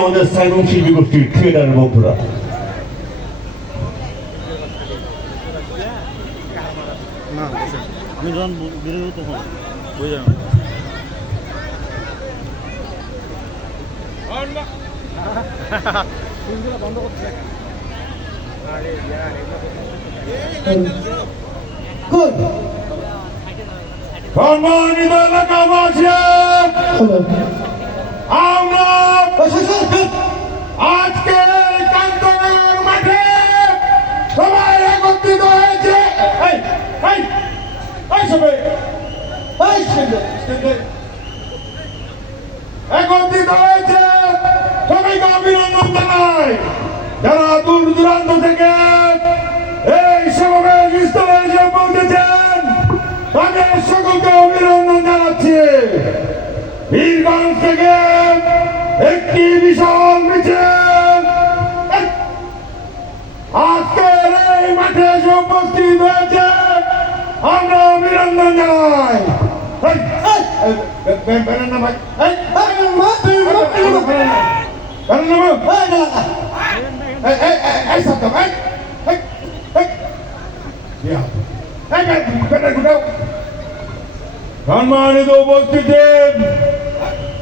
আমাদের সাইবন শিল্পী গোষ্ঠীর থিয়েটারের বন্ধুরা। না আমি যখন বেরোবো তখন. সম্মানিত এলাকাবাসী আমরা আজকে এই মাঠে সবাই একত্রিত হয়েছে। একত্রিত হয়েছে সবাইকে অভিনন্দন জানাই। যারা দূর দূরান্ত থেকে এই সমাবেশ স্থলে এসে পৌঁছেছেন তাদের সকলকে অভিনন্দন জানাচ্ছি। বীরগঞ্জ থেকে একটি বিশাল মিছিল আজকের এই মাঠে এসে উপস্থিত হয়েছে আমরা অভিনন্দন জানাই। ইয়া। সম্মানিত উপস্থিতি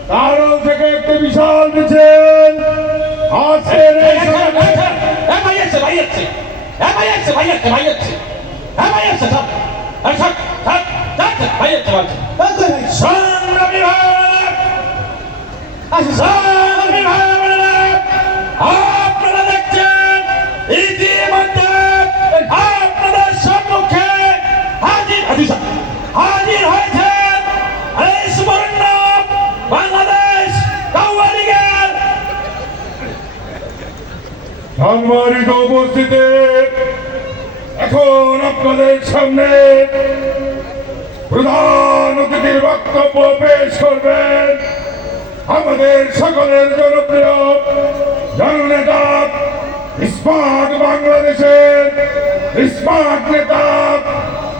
কারণ থেকে একটি বিশাল মিছিল আজকের এই সমাবেশ- হ্যাঁ সম্মানিত উপস্থিতি। এখন আপনাদের সামনে প্রধান অতিথির বক্তব্য পেশ করবেন আমাদের সকলের জনপ্রিয় জননেতা স্মার্ট বাংলাদেশের স্মার্ট নেতা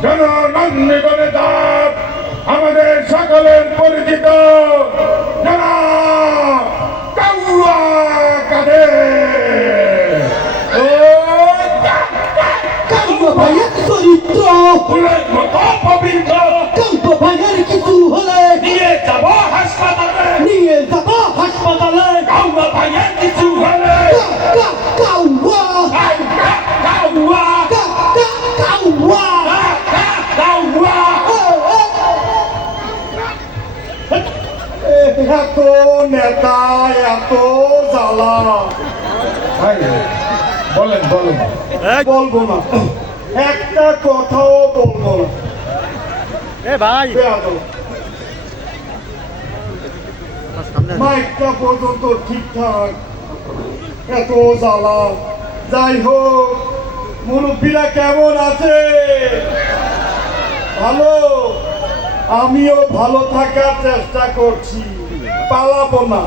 জননন্দিত নেতা, আমাদের সকলের পরিচিত ফুলের মতো পবিত্র কান্ত ভাইয়ের কিছু হলে নিয়ে যাব হাসপাতালে। নিয়ে যাব হাসপাতালে। কাউয়া ভাইয়ের কিছু হলে। কাউয়া কাউয়া কাউয়া এত নেতা এত জ্বালা। বলেন বলেন। বলব না। একটা কথাও বলব না। এ ভাই। মাইকটা পর্যন্ত ঠিকঠাক। এত জ্বালা। যাই হোক মুরব্বীরা কেমন আছে? ভালো? আমিও ভালো থাকার চেষ্টা করছি। পালাবো না।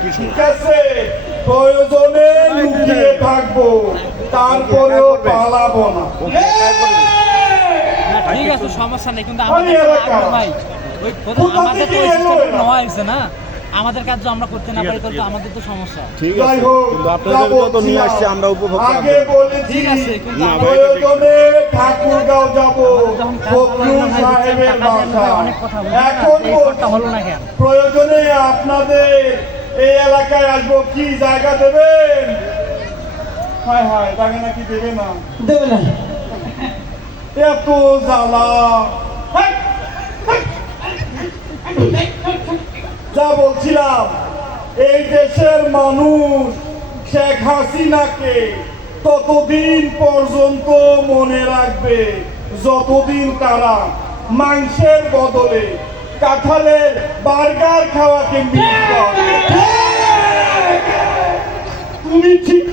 কি ঠিক আছে? প্রয়োজনে লুকিয়ে থাকব তারপরেও পালাবো না। ঠিক আছে সমস্যা নেই কিন্তু আমাদের হয়েছে না। আমাদের কাজ আমরা করতে না পারি তাহলে। আমাদের তো সমস্যা। ঠিক আছে কিন্তু তো নিয়ে বলছিলাম, আসছি আমরা উপভোগ আগে বলেছি ঠিক আছে কিন্তু। প্রয়োজনে ঠাকুরগাঁও যাব ফখরুল সাহেবের বাসা। এখন হলো না কেন? প্রয়োজনে আপনাদের এই এলাকায় আসব কি জায়গা দেবেন? হায় হায় জায়গা নাকি দেবে না? দেবে না। এত জ্বালা। যা বলছিলাম এই দেশের মানুষ শেখ হাসিনাকে ততদিন পর্যন্ত মনে রাখবে যতদিন তারা মাংসের বদলে কাঁঠালের বার্গার খাওয়াকে মিস করে। তুমি ঠিক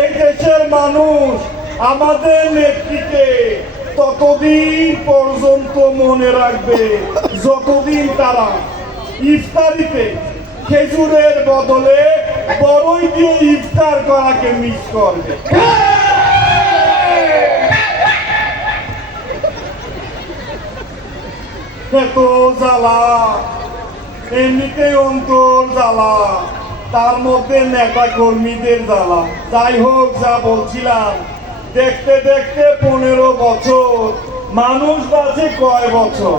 এই দেশের মানুষ আমাদের নেত্রীকে ততদিন পর্যন্ত মনে রাখবে, যতদিন তারা ইফতারিতে খেজুরের বদলে বড়ই দিয়ে ইফতার করাকে মিস করবে এত জ্বালা এমনিতেই অন্তর জ্বালা তার মধ্যে নেতা কর্মীদের জ্বালা। যাই হোক যা বলছিলাম দেখতে দেখতে পনেরো বছর মানুষ বাঁচে কয় বছর?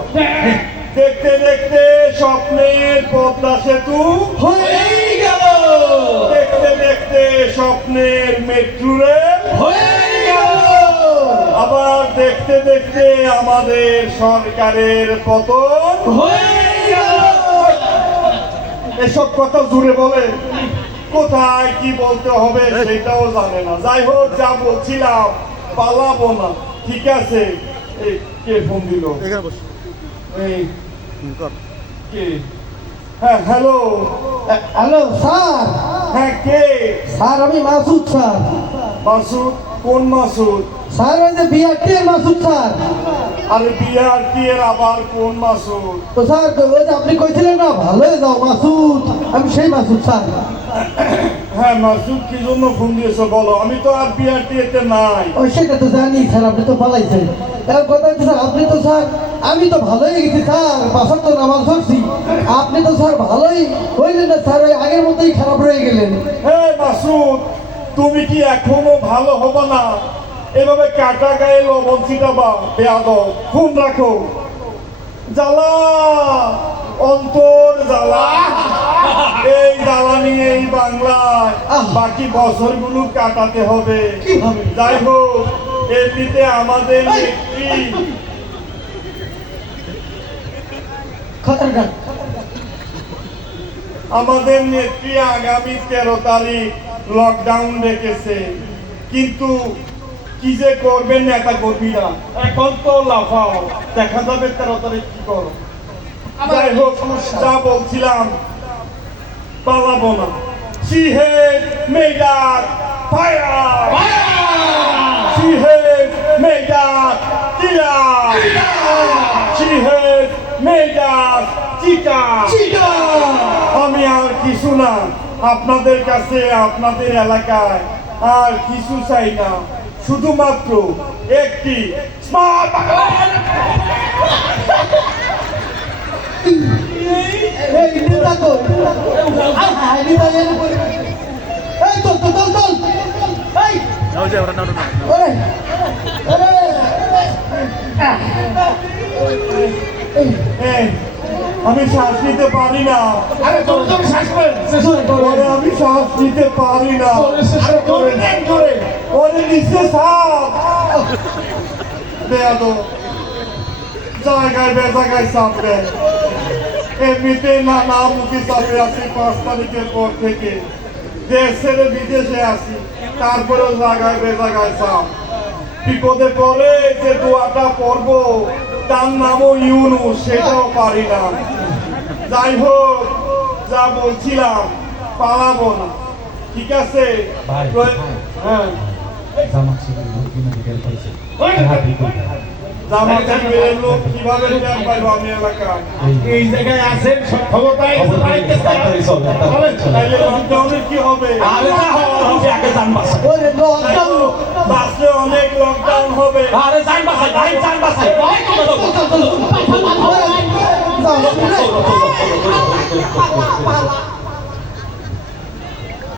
দেখতে দেখতে স্বপ্নের পদ্মা সেতু হয়েই গেল। দেখতে দেখতে স্বপ্নের মেট্রো রেল গেল আবার দেখতে দেখতে আমাদের সরকারের পতন এসব কথা জুড়ে বলে কোথায় কি বলতে হবে সেটাও জানে না। যাই হোক যা বলছিলাম পালাবো না। ঠিক আছে? এই কে ফোন দিল? কে? হ্যাঁ হ্যালো। Hello sir. হ্যাঁ কে? স্যার আমি মাসুদ স্যার। মাসুদ? কোন মাসুদ? স্যার ওই যে বিআরটি এর মাসুদ স্যার। আরে বিআরটি এর আবার কোন মাসুদ? তো স্যার তো ওই যে আপনি কইছিলেন না ভালো হয়ে যাও মাসুদ। আমি সেই মাসুদ স্যার। হ্যাঁ মাসুদ কি জন্য ফোন দিয়েছ বলো? আমি তো আর বিআরটি এতে নাই। ওই সেটা তো জানি স্যার আপনি তো পালাইছেন। তার কথা স্যার আপনি তো স্যার আমি তো ভালোই গেছি স্যার বাসার তো নামাজ ধরছি আপনি তো স্যার ভালোই হইলেন না স্যার ওই আগের মতোই খারাপ রয়ে গেলেন। হ্যাঁ মাসুদ তুমি কি এখনও ভালো হবে না? এভাবে কাটা গায়ে লবণ ছিটাবা বেয়াদ ফোন রাখো। জ্বালা! অন্তর জ্বালা। এই জ্বালা নিয়ে এই বাংলায় বাকি বছরগুলো কাটাতে হবে। যাই হোক এমনিতে আমাদের নেত্রী খতরনাক। আমাদের নেত্রী আগামী তেরো তারিখ লকডাউন রেখেছে কিন্তু কি যে করবেন নেতা কর্মীরা এখন তো লাফাও। দেখা যাবে তেরো তারিখ কি করো। যাই হোক যা বলছিলাম পালাবো না। She has made us fire! She has made us killer! She has made us cheater! আমি আর কিছু না। আপনাদের কাছে আপনাদের এলাকায় আর কিছু চাই না শুধুমাত্র একটি স্মার্ট এই আমি শ্বাস নিতে পারি না। আরে শ্বাস আমি শ্বাস নিতে পারি না। ওরে নিচে সাপ বেয়াদ জায়গায় বেজাগায় সাপ এমনিতে না আছি পাঁচ তারিখের পর থেকে। দেশ ছেড়ে বিদেশে আসি তারপরেও জায়গায় বেজাগায় সাপ বিপদে পড়ে যে দোয়াটা পড়ব তার নামও ইউনু সেটাও পারি না। যাই হোক যা বলছিলাম পালাবো না। ঠিক আছে? হ্যাঁ। শিবিরের লোক কীভাবে পাইবো আমি এলাকায়? এই জায়গায় আছেন সব খবর পাই লকডাউনের কি আগে লকডাউন। হবে আরে জান বাসাই ভাই জান বাসাই ভাই চলো চলো যাও